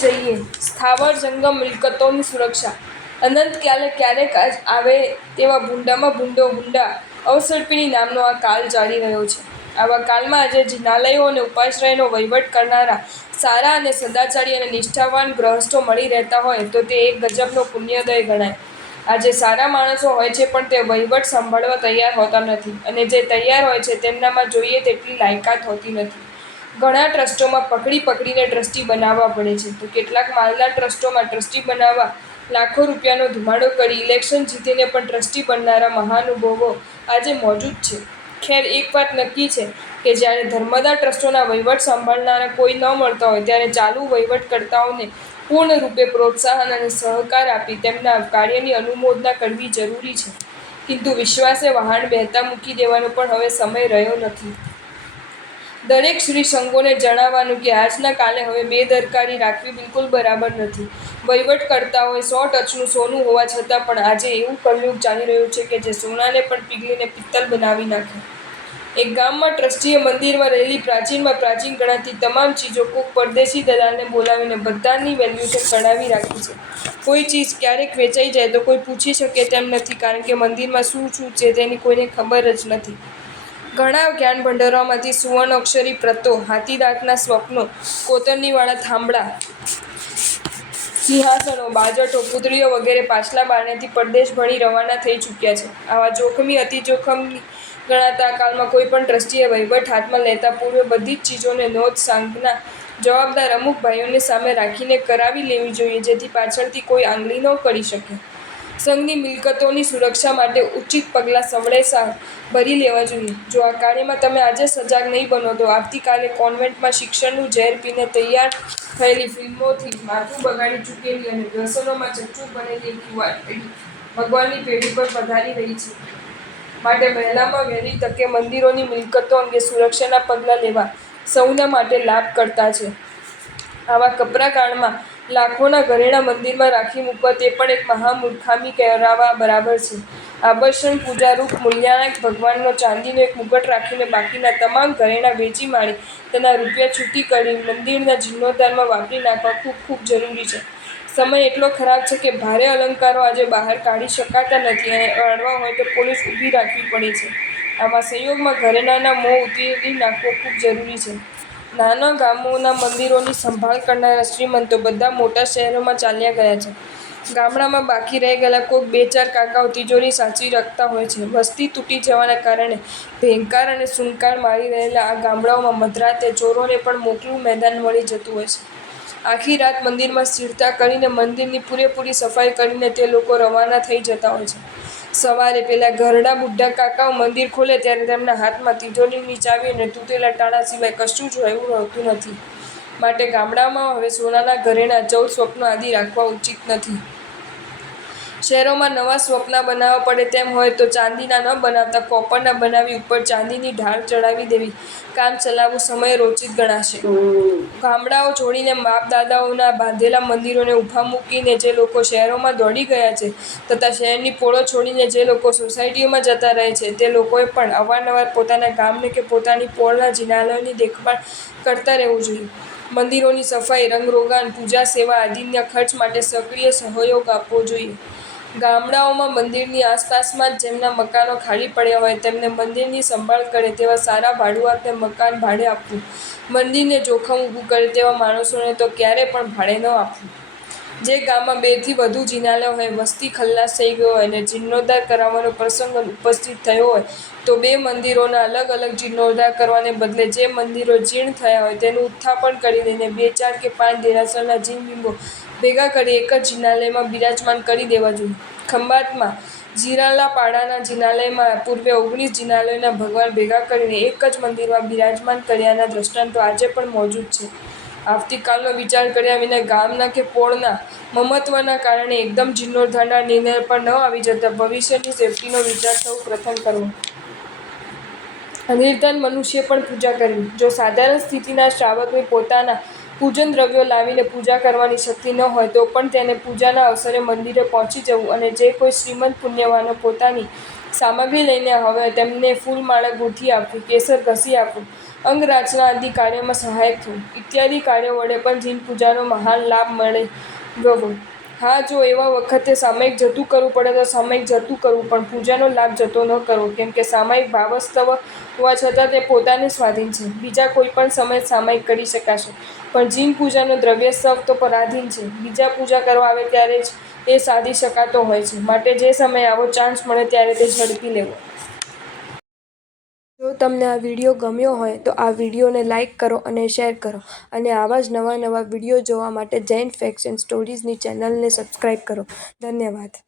જઈએ સ્થાવર જંગમ મિલકતોની સુરક્ષા અનંતકાલે ક્યારેક આવે તેવા ભૂંડામાં ભૂંડો હુંડા અવસર્પિણી નામનો આ કાળ ચાલી રહ્યો છે. આવા કાળમાં આજે જિનાલયો અને ઉપાશ્રયનો વહીવટ કરનારા સારા અને સદાચારી અને નિષ્ઠાવાન ગૃહસ્થો મળી રહેતા હોય તો તે એક ગજબનો પુણ્યોદય ગણાય. આજે સારા માણસો હોય છે પણ તે વહીવટ સંભાળવા તૈયાર હોતા નથી અને જે તૈયાર હોય છે તેમનામાં જોઈએ તેટલી લાયકાત હોતી નથી. ઘણા ટ્રસ્ટોમાં પકડીને ટ્રસ્ટી બનાવવા પડે છે તો કેટલાક માલદાર ટ્રસ્ટોમાં ટ્રસ્ટી બનાવવા લાખો રૂપિયાનો ધુમાડો કરી ઇલેક્શન જીતીને પણ ટ્રસ્ટી બનનારા મહાનુભાવો આજે મોજૂદ છે. ખેર, એક વાત નક્કી છે કે જ્યારે ધર્મદાર ટ્રસ્ટોના વહીવટ સંભાળનારા કોઈ ન મળતા હોય ત્યારે ચાલુ વહીવટકર્તાઓને પૂર્ણ રૂપે પ્રોત્સાહન અને સહકાર આપી તેમના કાર્યની અનુમોદના કરવી જરૂરી છે. કિંતુ વિશ્વાસે વહાણ બેહતા મૂકી દેવાનો પણ હવે સમય રહ્યો નથી. દરેક શ્રી સંઘોને જણાવવાનું કે આજના કાલે હવે બેદરકારી રાખવી બિલકુલ બરાબર નથી. વહીવટકર્તાઓએ 100 ટચનું સોનું હોવા છતાં પણ આજે એવું કળયુગ ચાલી રહ્યું છે કે જે સોનાને પણ પીગળીને પિત્તળ બનાવી નાખે. એક ગામમાં ટ્રસ્ટીએ મંદિરમાં રહેલી પ્રાચીનમાં પ્રાચીન ગણાતી તમામ ચીજો કોઈક પરદેશી દલાલને બોલાવીને બધાની વેલ્યુશન ચડાવી રાખી છે. કોઈ ચીજ ક્યારેક વેચાઈ જાય તો કોઈ પૂછી શકે તેમ નથી કારણ કે મંદિરમાં શું છે તેની કોઈને ખબર જ નથી. ઘણા જ્ઞાન ભંડારોમાંથી સુવર્ણ અક્ષરી પ્રતો, હાથીદાંતના સ્વપ્નો, કોતરણીવાળા થાંભલા, સિંહાસનો, બાજટો, પુતળીઓ વગેરે પાછલા બારણેથી પરદેશ ભણી રવાના થઈ ચૂક્યા છે. આવા જોખમી અતિ જોખમી ગણાતા કાળમાં કોઈ પણ ટ્રસ્ટીએ વહીવટ હાથમાં લેતા પૂર્વે બધી જ ચીજોને નોંધ સાંગના જવાબદાર અમુક ભાઈઓને સામે રાખીને કરાવી લેવી જોઈએ જેથી પાછળથી કોઈ આંગળી ન કરી શકે. સંઘની મિલકતોની સુરક્ષા માટે ઉચિત પગલાં સવળે ભરી લેવા જોઈએ. જો આ કાર્યમાં તમે આજે સજાગ નહીં બનો તો આવતીકાલે કોન્વેન્ટમાં શિક્ષણનું ઝેર પીને તૈયાર થયેલી ફિલ્મોથી માથું બગાડી ચૂકેલી અને વ્યસનોમાં ચકચૂર બનેલી એક યુવા પેઢી ભગવાનની પેઢી પર પધારી રહી છે. માટે વહેલામાં વહેલી તકે મંદિરોની મિલકતો અંગે સુરક્ષાના પગલાં લેવા સૌના માટે લાભ કરતા છે. આવા કપરા કાળમાં લાખોના ઘરેણાં મંદિરમાં રાખી મૂકવા તે પણ એક મહામૂર્ખામી કહેવાવા બરાબર છે. આભૂષણ પૂજારૂપ મૂલ્યાંક ભગવાનનો ચાંદીનો એક મુગટ રાખીને બાકીના તમામ ઘરેણાં વેચી મારી તેના રૂપિયા છૂટી કરી મંદિરના જીર્ણોદ્ધારમાં વાપરી નાખવા ખૂબ ખૂબ જરૂરી છે. સમય એટલો ખરાબ છે કે ભારે અલંકારો આજે બહાર કાઢી શકાતા નથી અને કાઢવા હોય તો પોલીસ ઊભી રાખવી પડે છે. આવા સંયોગમાં ઘરેણાંના મોહ ઉતારી નાખવો ખૂબ જરૂરી છે. નાના ગામોના મંદિરોની સંભાળ કરનારા શ્રીમંતો બધા મોટા શહેરોમાં ચાલ્યા ગયા છે. ગામડામાં બાકી રહી ગયેલા કોઈક 2-4 કાકાઓ તિજોરી સાચવી રાખતા હોય છે. વસ્તી તૂટી જવાના કારણે ભેંકાર અને સુનકાર મારી રહેલા આ ગામડાઓમાં મધરાતે ચોરોને પણ મોકળું મેદાન મળી જતું હોય છે. આખી રાત મંદિરમાં સ્થિરતા કરીને મંદિરની પૂરેપૂરી સફાઈ કરીને તે લોકો રવાના થઈ જતા હોય છે. સવારે પેલા ઘરડા બુઢ્ઢા કાકાઓ મંદિર ખોલે ત્યારે તેમના હાથમાં તિજોરીની ચાવી અને તૂટેલા તાળા સિવાય કશું જ એવું હોતું નથી. માટે ગામડામાં હવે સોનાના ઘરેણાં, ચૌદ સ્વપ્નો આદિ રાખવા ઉચિત નથી. શહેરોમાં નવા સ્વપ્ના બનાવવા પડે તેમ હોય તો ચાંદીના ન બનાવતા કોપરના બનાવી ઉપર ચાંદીની ઢાળ ચડાવી દેવી કામ ચલાવવું સમયરોચિત ગણાશે. ગામડાઓ છોડીને બાપ દાદાઓના બાંધેલા મંદિરોને ઊભા મૂકીને જે લોકો શહેરોમાં દોડી ગયા છે તથા શહેરની પોળો છોડીને જે લોકો સોસાયટીઓમાં જતા રહે છે તે લોકોએ પણ અવારનવાર પોતાના ગામને કે પોતાની પોળના જિનાલયોની દેખભાળ કરતા રહેવું જોઈએ. મંદિરોની સફાઈ, રંગરોગાન, પૂજા સેવા આદિના ખર્ચ માટે સક્રિય સહયોગ આપવો જોઈએ. ગામડાઓમાં મંદિરની આસપાસમાં જ જેમના મકાનો ખાલી પડ્યા હોય તેમને મંદિરની સંભાળ કરે તેવા સારા ભાડુઆતને મકાન ભાડે આપવું. મંદિરને જોખમ ઊભું કરે તેવા માણસોને તો ક્યારે પણ ભાડે ન આપવું. જે ગામમાં 2 થી વધુ જિનાલય હોય, વસ્તી ખલ્લાસ થઈ ગઈ હોય અને જીર્ણોદ્ધાર કરાવવાનો પ્રસંગ ઉપસ્થિત થયો હોય તો 2 મંદિરોના અલગ અલગ જીર્ણોદ્ધાર કરવાને બદલે જે મંદિરો જીર્ણ થયા હોય તેનું ઉત્થાપન કરી દઈને 2, 4 કે 5 દેરાસરના જીનબિંબો ભેગા કરી એક જ જિનાલયમાં બિરાજમાન કરી દેવા જોઈએ. ખંભાતમાં જીરાલાપાડાના જિનાલયમાં પૂર્વે 19 જિનાલયોના ભગવાન ભેગા કરીને એક જ મંદિરમાં બિરાજમાન કર્યાના દ્રષ્ટાંતો આજે પણ મોજૂદ છે. આવતીકાલનો વિચાર કર્યા વિના ગામના કે પોળના મમત્વના કારણે એકદમ જીર્ણોદ્ધારના નિર્ણય પર ન આવી જતા ભવિષ્યની સેફટીનો વિચાર સૌ પ્રથમ કરવો. અનિર્ધન મનુષ્યે પણ પૂજા કરવી. જો સાધારણ સ્થિતિના શ્રાવકની પોતાના પૂજન દ્રવ્યો લાવીને પૂજા કરવાની શક્તિ ન હોય તો પણ તેને પૂજાના અવસરે મંદિરે પહોંચી જવું અને જે કોઈ શ્રીમંત પુણ્યવાનો પોતાની સામગ્રી લઈને હવે તેમને ફૂલમાળા ગૂંથી આપવી, કેસર ઘસી આપવું, અંગરાચના આદિ કાર્યોમાં સહાયક થવું ઇત્યાદિ કાર્યો વડે પણ જીન પૂજાનો મહાન લાભ મેળવવો. હા, જો એવા વખતે સામયિક જતું કરવું પડે તો સામયિક જતું કરવું, પણ પૂજાનો લાભ જતો ન કરવો, કેમ કે સામયિક ભાવસ્તવ હોવા છતાં તે પોતાને સ્વાધીન છે. બીજા કોઈ પણ સમયે સામયિક કરી શકાશે, પણ જીન પૂજાનો દ્રવ્યસ્તવ તો પરાધીન છે. બીજા પૂજા કરવા આવે ત્યારે જ એ સાધી શકાતો હોય છે, માટે જે સમયે આવો ચાન્સ મળે ત્યારે તે ઝડપી લેવો. જો તમને આ વિડીયો ગમ્યો હોય તો આ વિડીયોને લાઇક કરો અને શેર કરો, અને આવા જ નવા વિડીયો જોવા માટે જૈન ફેક્ટ્સ એન્ડ સ્ટોરીઝની ચેનલને સબસ્ક્રાઇબ કરો. ધન્યવાદ.